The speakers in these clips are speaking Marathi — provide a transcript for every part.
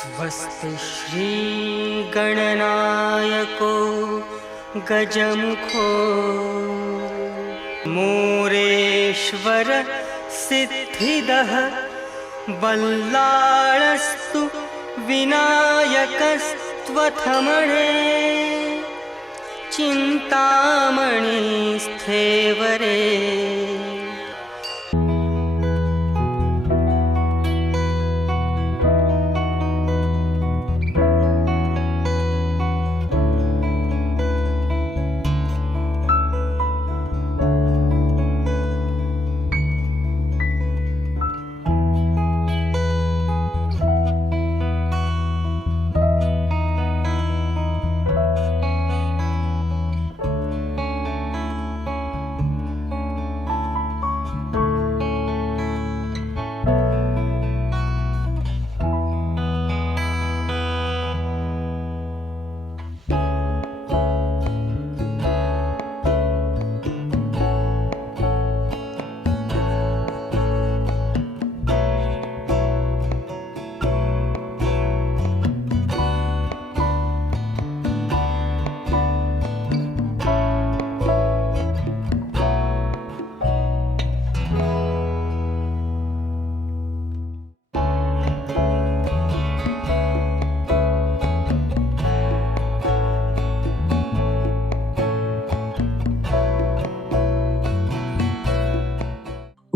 स्वस्ति श्रीगणनायको गजमुखो मोरेश्वर सिद्धिदः बल्लाळस्तु विनायकस्त्वथमणे चिन्तामणि स्थेवरे।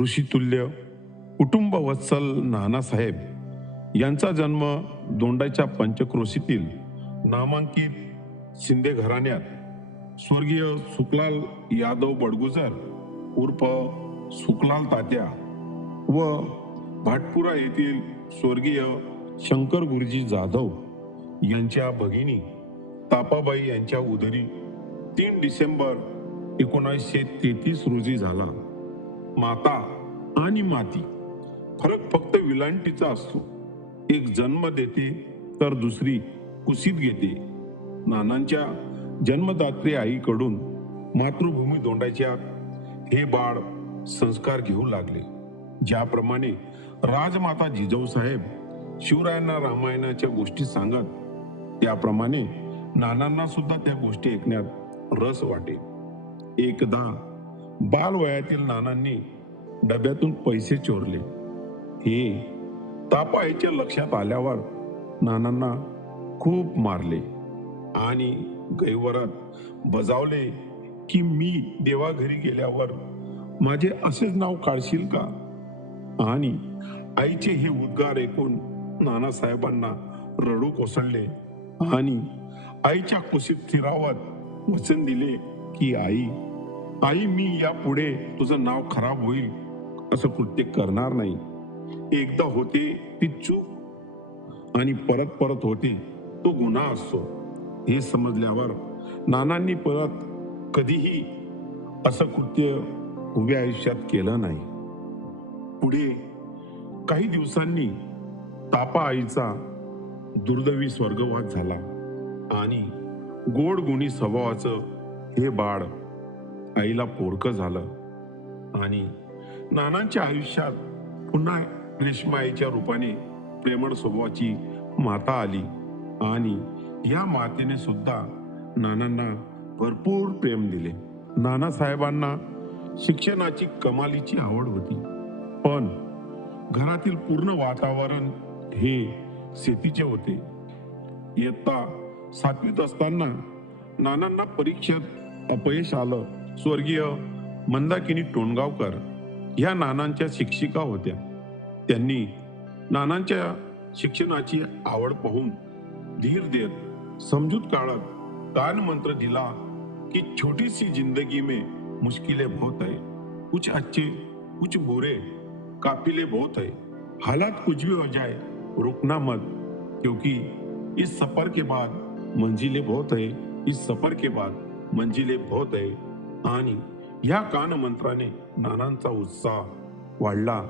ऋषितुल्य कुटुंब वत्सल नानासाहेब यांचा जन्म दोंडाच्या पंचक्रोशीतील नामांकित शिंदे घराण्यात स्वर्गीय सुखलाल यादव बडगुजर उर्फ सुखलाल तात्या व भाटपुरा येथील स्वर्गीय शंकर गुरुजी जाधव यांच्या भगिनी तापाबाई यांच्या उदरी 3 डिसेंबर 1933 रोजी झाला. माता आणि माती फरक फक्त विलांटीचा असतो. एक जन्म देते तर दुसरी कुशीत घेते. नानांच्या जन्मदात्री आईकडून मातृभूमी दोंडाच्या हे बाळ संस्कार घेऊ लागले. ज्याप्रमाणे राजमाता जिजाऊसाहेब शिवरायांना रामायणाच्या गोष्टी सांगत, त्याप्रमाणे नानांना सुद्धा त्या गोष्टी ऐकण्यात रस वाटे. एकदा बालवयातील नानांनी डब्यातून पैसे चोरले. हे तापाईच्या लक्षात आल्यावर नानांना खूप मारले आणि गैवरात बजावले की मी देवाघरी गेल्यावर माझे असेच नाव काढशील का. आणि आईचे हे उद्गार ऐकून नानासाहेबांना रडू कोसळले आणि आईच्या कुशीत स्थिरावत वचन दिले की आई मी यापुढे तुझं नाव खराब होईल असं कृत्य करणार नाही. एकदा होते ती चूक आणि परत परत होते तो गुन्हा असतो हे समजल्यावर नानांनी परत कधीही असं कृत्य उभ्या आयुष्यात केलं नाही. पुढे काही दिवसांनी तापा आईचा दुर्दैवी स्वर्गवास झाला आणि गोड गुणी स्वभावाचं हे बाळ आईला पोरकं झालं आणि नानांच्या आयुष्यात पुन्हा रेश्माईच्या रूपाने प्रेमळ स्वभावाची माता आली आणि या मातेने सुद्धा नानांना भरपूर प्रेम दिले. नानासाहेबांना शिक्षणाची कमालीची आवड होती, पण घरातील पूर्ण वातावरण हे शेतीचे होते. इयत्ता 7वीत असताना नानांना परीक्षेत अपयश आलं. स्वर्गीय मंदाकिनी टोणगावकर ह्या नानांच्या शिक्षिका होत्या. त्यांनी नानांच्या शिक्षणाची आवड पाहून धीर देत समजूत काढत कान मंत्र दिला कि छोटी सी जिंदगी में मुश्किलें बहुत है, कुछ अच्छे कुछ बुरे, काफिले बहुत है, हालात कुछ भी हो जाए रुकना मत, क्योंकि इस सफर के बाद मंजिलें बहुत है, इस सफर के बाद मंजिलें बहुत है. आणि या कान मंत्राने नानांचा उत्साह वाढला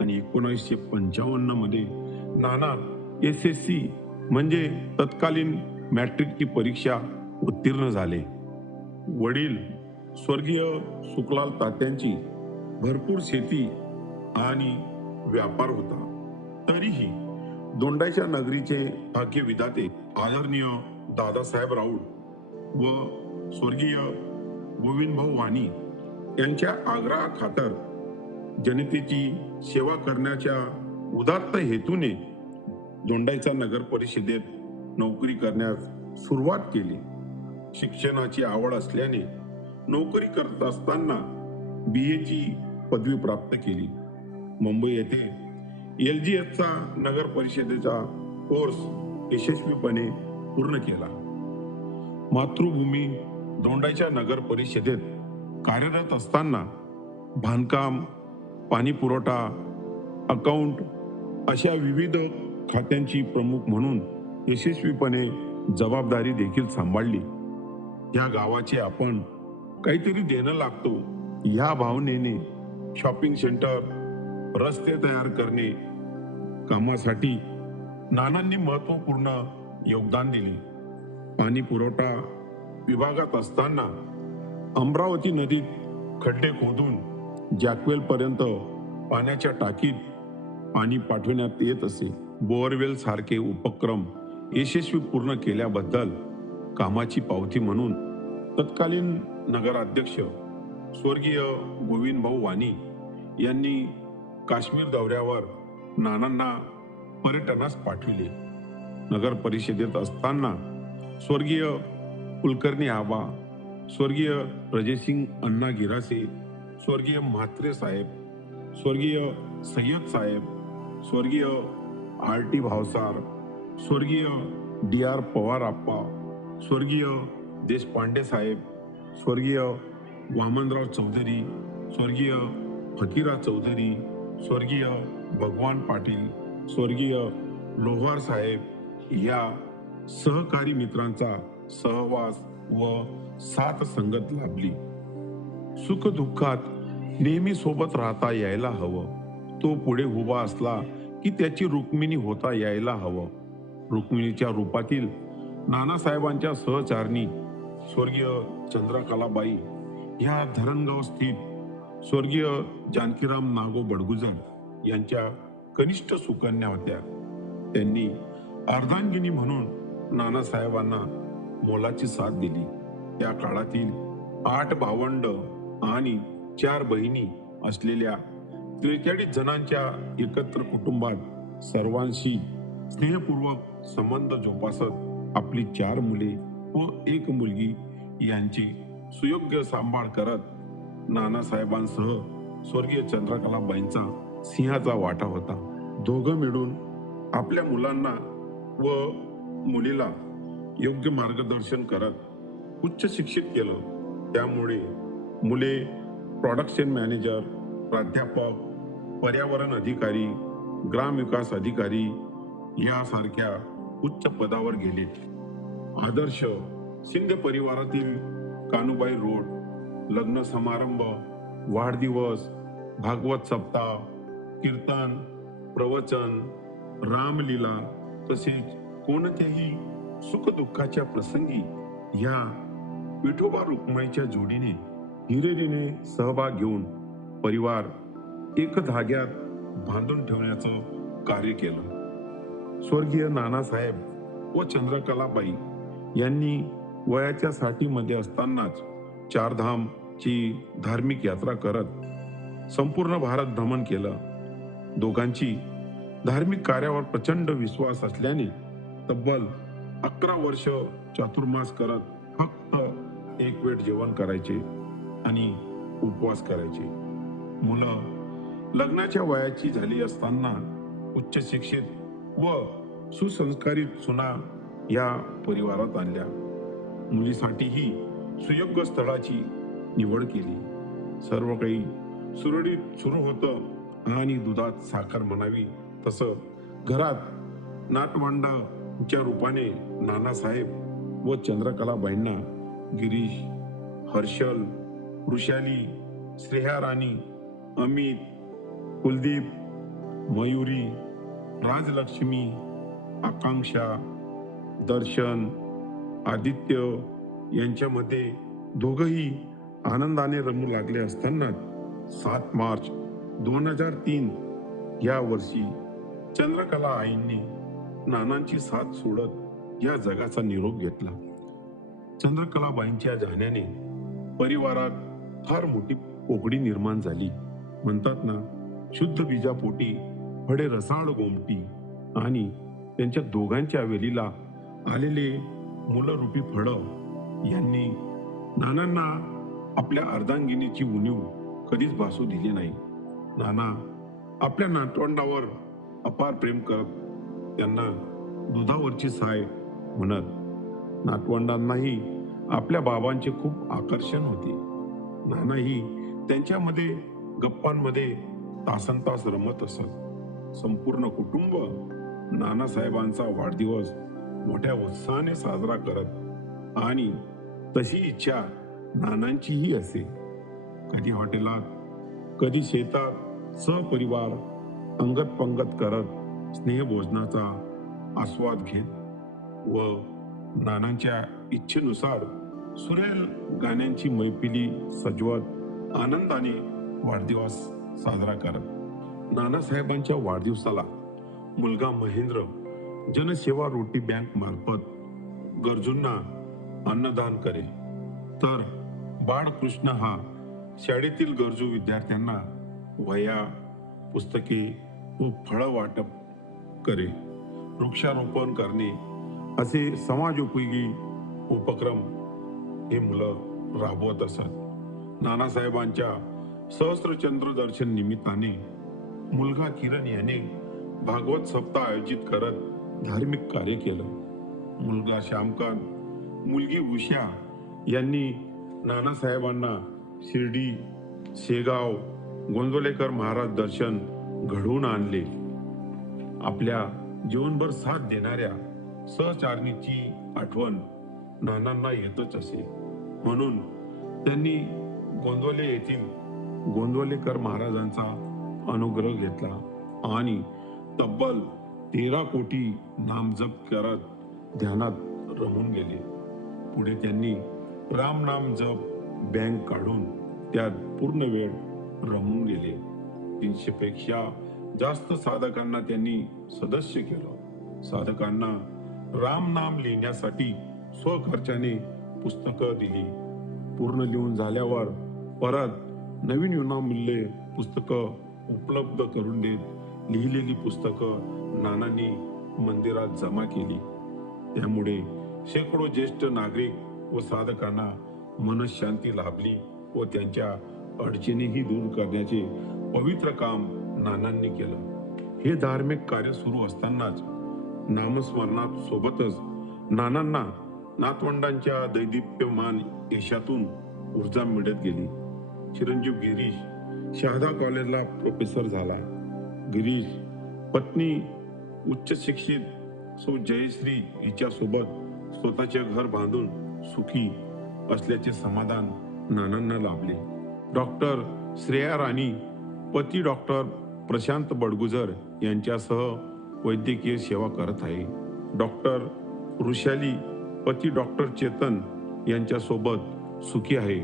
आणि 1955 मध्ये नाना SSC म्हणजे तत्कालीन मॅट्रिकची परीक्षा उत्तीर्ण झाले. वडील स्वर्गीय सुखलाल तात्यांची भरपूर शेती आणि व्यापार होता. तरीही दोंडाईच्या नगरीचे भाग्य विधाते आदरणीय दादासाहेब राऊत व स्वर्गीय गोविंदभाऊ वाणी यांच्या आग्रहाखातर जनतेची सेवा करण्याच्या उदात्त हेतूने दोंडाईचा नगर परिषदेत नोकरी करण्यास सुरुवात केली. शिक्षणाची आवड असल्याने नोकरी करत असताना BA ची पदवी प्राप्त केली. मुंबई येथे LGSचा नगर परिषदेचा कोर्स यशस्वीपणे पूर्ण केला. मातृभूमी दोंडाईच्या नगर परिषदेत कार्यरत असताना बांधकाम, पाणी पुरवठा, अकाउंट अशा विविध खात्यांची प्रमुख म्हणून यशस्वीपणे जबाबदारी देखील सांभाळली. या गावाचे आपण काहीतरी देणं लागतो या भावनेने शॉपिंग सेंटर, रस्ते तयार करणे कामासाठी नानांनी महत्वपूर्ण योगदान दिले. पाणी पुरवठा विभागात असताना अमरावती नदीत खड्डे खोदून जॅकवेल पर्यंत पाण्याच्या टाकीत पाणी पाठवण्यात येत असे. बोअरवेल सारखे उपक्रम यशस्वी पूर्ण केल्याबद्दल कामाची पावती म्हणून तत्कालीन नगराध्यक्ष स्वर्गीय गोविंदभाऊ वाणी यांनी काश्मीर दौऱ्यावर नानांना पर्यटनास पाठविले. नगर परिषदेत असताना स्वर्गीय कुलकर्णी आबा, स्वर्गीय प्रजयसिंग अण्णा गिरासे, स्वर्गीय म्हात्रे साहेब, स्वर्गीय सय्यद साहेब, स्वर्गीय RT भावसार, स्वर्गीय DR पवार आप्पा, स्वर्गीय देशपांडे साहेब, स्वर्गीय वामनराव चौधरी, स्वर्गीय फकीरा चौधरी, स्वर्गीय भगवान पाटील, स्वर्गीय लोहार साहेब या सहकारी मित्रांचा सहवास व साथ संगत लाभली. सुख दुःखात नेहमी सोबत राहता यायला हवं. तो पुढे उभा असला की त्याची रुक्मिणी होता यायला हवं. रुक्मिणीच्या रूपातील नानासाहेबांच्या सहचारणी स्वर्गीय चंद्रकलाबाई ह्या धरणगाव स्थित स्वर्गीय जानकीराम नागो बडगुजर यांच्या कनिष्ठ सुकन्या होत्या. त्यांनी अर्धांगिनी म्हणून नानासाहेबांना मोलाची साथ दिली. त्या काळातील 8 भावंड आणि 4 बहिणी असलेल्या 43 जणांच्या एकत्र कुटुंबात सर्वांशी स्नेहपूर्वक संबंध जोपासत आपली 4 मुले व 1 मुलगी यांची सुयोग्य सांभाळ करत नानासाहेबांसह स्वर्गीय चंद्रकलाबाईंचा सिंहाचा वाटा होता. दोघं मिळून आपल्या मुलांना व मुलीला योग्य मार्गदर्शन करत उच्च शिक्षित केलं. त्यामुळे मुले प्रोडक्शन मॅनेजर, प्राध्यापक, पर्यावरण अधिकारी, ग्रामविकास अधिकारी यासारख्या उच्च पदावर गेले. आदर्श सिंध परिवारातील कानुबाई रोड, लग्न समारंभ, वाढदिवस, भागवत सप्ताह, कीर्तन, प्रवचन, रामलीला तसेच कोणत्याही सुखदुःखाच्या प्रसंगी या विठोबा रुक्माईच्या जोडीने हिरिरीने सहभाग घेऊन परिवार एक धाग्यात बांधून ठेवण्याचं कार्य केलं. स्वर्गीय नानासाहेब व चंद्रकलाबाई यांनी वयाच्या 60 मध्ये असतानाच 4 धामची धार्मिक यात्रा करत संपूर्ण भारत भ्रमण केलं. दोघांची धार्मिक कार्यावर प्रचंड विश्वास असल्याने तब्बल 11 वर्ष चातुर्मास करत फक्त एक वेळ जेवण करायचे आणि उपवास करायचे. मुलं लग्नाच्या वयाची झाली असताना उच्च शिक्षित व सुसंस्कारित सुना या परिवारात आणल्या. मुलीसाठीही सुयोग्य स्थळाची निवड केली. सर्व काही सुरळीत सुरू होतं आणि दुधात साखर म्हणावी तसं घरात नातवंडाच्या रूपाने नानासाहेब व चंद्रकलाबाईंना गिरीश, हर्षल, वृषाली, श्रेया राणी, अमित, कुलदीप, मयुरी, राजलक्ष्मी, आकांक्षा, दर्शन, आदित्य यांच्यामध्ये दोघंही आनंदाने रमू लागले असताना 7 मार्च 2003 या वर्षी चंद्रकला आईंनी नानांची साथ सोडत या जगाचा निरोप घेतला. चंद्रकलाबाईंच्या जाण्याने परिवारात फार मोठी पोकळी निर्माण झाली. म्हणतात ना, शुद्ध बीजापोटी फळे रसाळ गोमटी. आणि त्यांच्या दोघांच्या वेलीला आलेले मुलरूपी फळ यांनी नानांना आपल्या अर्धांगिनीची उणीव कधीच भासू दिली नाही. नाना आपल्या नातवंडावर अपार प्रेम करत त्यांना दुधावरची साय म्हणत. नातवंडांनाही आपल्या बाबांचे खूप आकर्षण होते. नानाही त्यांच्यामध्ये गप्पांमध्ये तासनतास रमत असत. संपूर्ण कुटुंब नानासाहेबांचा वाढदिवस मोठ्या उत्साहाने साजरा करत आणि तशी इच्छा नानांचीही असे. कधी हॉटेलात, कधी शेतात सहपरिवार अंगत पंगत करत स्नेहभोजनाचा आस्वाद घेत व नानांच्या इच्छेनुसार सुरेल गाण्यांची मैफिली सजवत आनंदाने वाढदिवस साजरा करत. नानासाहेबांच्या वाढदिवसाला मुलगा महेंद्र जनसेवा रोटी बँक मार्फत गरजूंना अन्नदान करे, तर बाळकृष्ण हा शाळेतील गरजू विद्यार्थ्यांना वह्या, पुस्तके व फळं वाटप करे. वृक्षारोपण करणे असे समाजोपयोगी उपक्रम हे मुलं राबवत असत. नानासाहेबांच्या सहस्त्रचंद्र दर्शन निमित्ताने मुलगा किरण याने भागवत सप्ताह आयोजित करत धार्मिक कार्य केलं. मुलगा श्यामकांत, मुलगी उषा यांनी नानासाहेबांना शिर्डी, शेगाव, गोंदवलेकर महाराज दर्शन घडवून आणले. आपल्या जीवनभर साथ देणाऱ्या सहचारणीची आठवण नानांना येतच असे. म्हणून त्यांनी गोंदवले येथील गोंदवलेकर महाराजांचा अनुग्रह घेतला आणि तब्बल 13 कोटी नामजप करत ध्यानात रमून गेले. पुढे त्यांनी राम नाम जप बँक काढून त्यात पूर्ण वेळ रमून गेले. 300 पेक्षा जास्त साधकांना त्यांनी सदस्य केलं. साधकांना राम नाम लिहिण्यासाठी स्वखर्चाने पुस्तकं दिली. पूर्ण लिहून झाल्यावर परत नवीन विनामूल्य पुस्तकं उपलब्ध करून देत लिहिलेली पुस्तकं नानांनी मंदिरात जमा केली. त्यामुळे शेकडो ज्येष्ठ नागरिक व साधकांना मनशांती लाभली व त्यांच्या अडचणीही दूर करण्याचे पवित्र काम नानांनी केलं. हे धार्मिक कार्य सुरू असतानाच नामस्मरणात सोबतच नानांना नातवंडांच्या दैदिप्यमान यशातून ऊर्जा मिळत गेली. चिरंजीव गिरीश शहादा कॉलेजला प्रोफेसर झाला. गिरीश पत्नी उच्च शिक्षित सौ जयश्री हिच्यासोबत स्वतःचे घर बांधून सुखी असल्याचे समाधान नानांना लाभले. डॉक्टर श्रेया राणी पती डॉक्टर प्रशांत बडगुजर यांच्यासह वैद्यकीय सेवा करत आहे. डॉक्टर वृषाली पती डॉक्टर चेतन यांच्यासोबत सुखी आहे.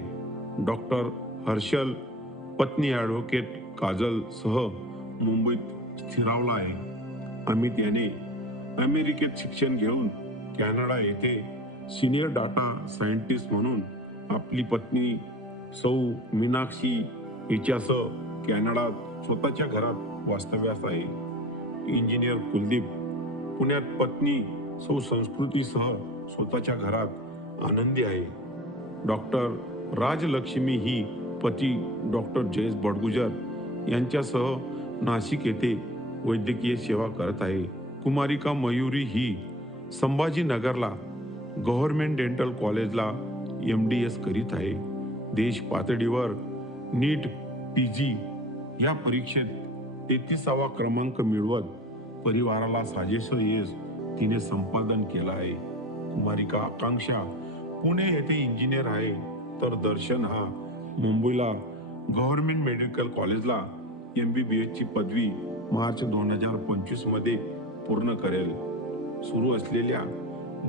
डॉक्टर हर्षल पत्नी ॲडव्होकेट काजल सह मुंबईत स्थिरावला आहे. अमित याने अमेरिकेत शिक्षण घेऊन कॅनडा येथे सिनियर डाटा सायंटिस्ट म्हणून आपली पत्नी सौ मीनाक्षी हिच्यासह कॅनडात स्वतःच्या घरात वास्तव्यास आहे. इंजिनियर कुलदीप पुण्यात पत्नी सौ संस्कृतीसह स्वतःच्या घरात आनंदी आहे. डॉक्टर राजलक्ष्मी ही पती डॉक्टर जयेश बडगुजर यांच्यासह नाशिक येथे वैद्यकीय सेवा करत आहे. कुमारिका मयुरी ही संभाजीनगरला गव्हर्नमेंट डेंटल कॉलेजला MDS करीत आहे. देश पातळीवर नीट PG या परीक्षेत 33वा क्रमांक मिळवत परिवाराला साजेसं यश तिने संपादन केलं आहे. कुमारिका आकांक्षा पुणे येथे इंजिनियर आहे, तर दर्शन हा मुंबईला गव्हर्नमेंट मेडिकल कॉलेजला MBBS ची पदवी मार्च 2025 मध्ये पूर्ण करेल. सुरू असलेल्या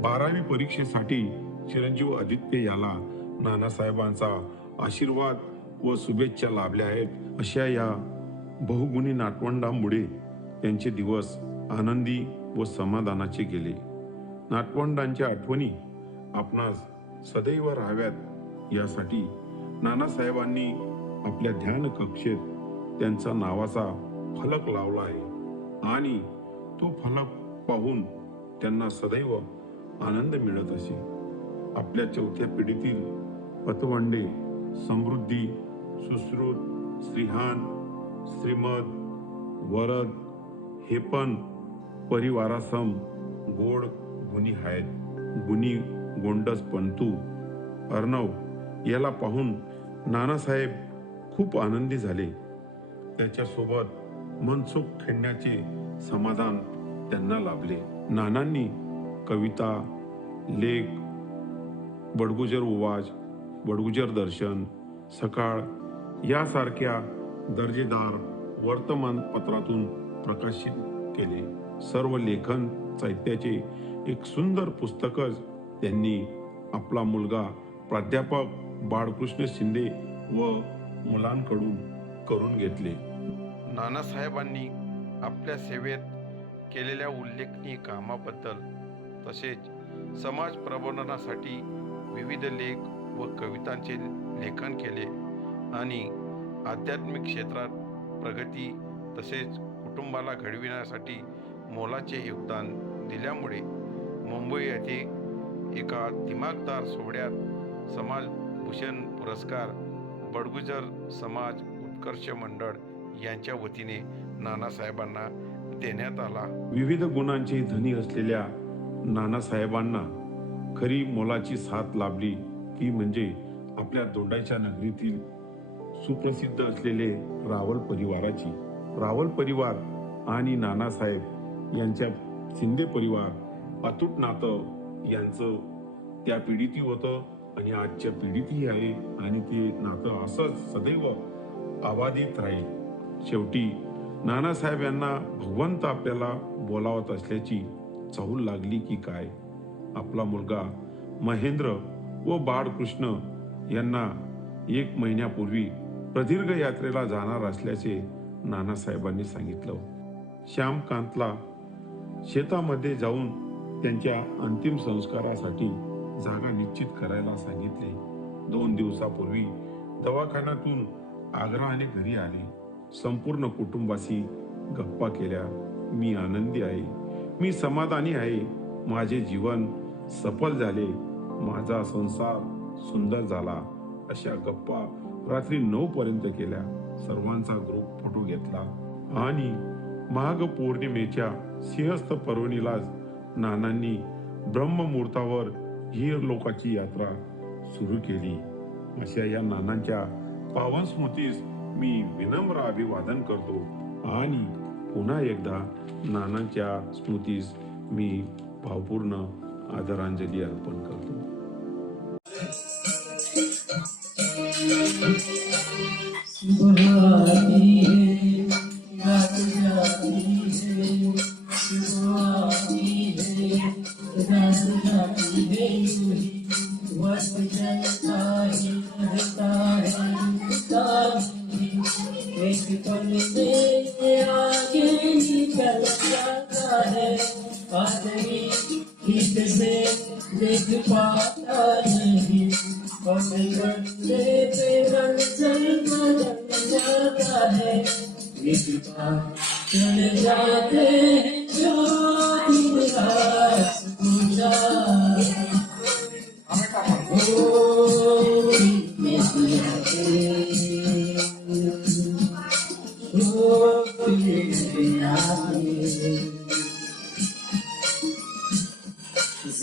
12वी परीक्षेसाठी चिरंजीव आदित्य याला नानासाहेबांचा आशीर्वाद व शुभेच्छा लाभल्या आहेत. अशा या बहुगुणी नातवंडामुळे त्यांचे दिवस आनंदी व समाधानाचे गेले. नातवंडांच्या आठवणी आपणास सदैव राहाव्यात यासाठी नानासाहेबांनी आपल्या ध्यान कक्षेत त्यांचा नावाचा फलक लावला आहे आणि तो फलक पाहून त्यांना सदैव आनंद मिळत असे. आपल्या चौथ्या पिढीतील पतवंडे समृद्धी, सुश्रुत, श्रीहान, श्रीमद, वरद हे पण परिवारासम गोड गुणी आहेत. गुणी गोंडस पंतू अर्णव याला पाहून नानासाहेब खूप आनंदी झाले. त्याच्यासोबत मनसुख खेळण्याचे समाधान त्यांना लाभले. नानांनी कविता, लेख, बडगुजर उवाज, बडगुजर दर्शन, सकाळ यासारख्या दर्जेदार वर्तमानपत्रातून प्रकाशित केले. सर्व लेखन साहित्याचे एक सुंदर पुस्तकच त्यांनी आपला मुलगा प्राध्यापक बाळकृष्ण शिंदे व मुलांकडून करून घेतले. नानासाहेबांनी आपल्या सेवेत केलेल्या उल्लेखनीय कामाबद्दल तसेच समाज प्रबोधनासाठी विविध लेख व कवितांचे लेखन केले आणि आध्यात्मिक क्षेत्रात प्रगती तसेच कुटुंबाला घडविण्यासाठी मोलाचे योगदान दिल्यामुळे मुंबई येथे एका दिमागदार सोहळ्यात समाजभूषण पुरस्कार बडगुजर समाज उत्कर्ष मंडळ यांच्या वतीने नानासाहेबांना देण्यात आला. विविध गुणांचे धनी असलेल्या नानासाहेबांना खरी मोलाची साथ लाभली ती म्हणजे आपल्या दोंडाईच्या नगरीतील सुप्रसिद्ध असलेले रावल परिवाराची. रावल परिवार आणि नानासाहेब यांच्या शिंदे परिवार अतूट नातं यांचं त्या पिढीतही होतं आणि आजच्या पिढीतही आहे आणि ते नातं असंच सदैव अबाधित राहील. शेवटी नानासाहेब यांना भगवंत आपल्याला बोलावत असल्याची चाहूल लागली की काय. आपला मुलगा महेंद्र व बाळकृष्ण यांना 1 महिन्यापूर्वी प्रदीर्घ यात्रेला जाणार असल्याचे नानासाहेबांनी सांगितलं. श्यामकांतला शेतामध्ये जाऊन त्यांच्या अंतिम संस्कारासाठी जागा निश्चित करायला सांगितले. 2 दिवसापूर्वी दवाखान्यातून आग्रहाने घरी आले. संपूर्ण कुटुंबाशी गप्पा केल्या. मी आनंदी आहे, मी समाधानी आहे, माझे जीवन सफल झाले, माझा संसार सुंदर झाला अशा गप्पा रात्री 9 पर्यंत केल्या. सर्वांचा ग्रुप फोटो घेतला आणि माघ पौर्णिमेच्या सिंहस्थ पर्वणीलाच नानांनी ब्रह्ममुहूर्तावर ही लोकाची यात्रा सुरू केली. अशा या नानांच्या पावन स्मृतीस मी विनम्र अभिवादन करतो आणि पुन्हा एकदा नानांच्या स्मृतीस मी भावपूर्ण आदरांजली अर्पण करतो. देख पाता नहीं जाता है, चले जाते हैं जो दिन रात पूजा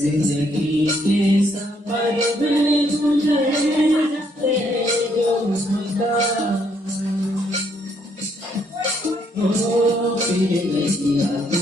जिंदगी के सफर में गुजरते जो मुस्का हो फिर नहीं आते।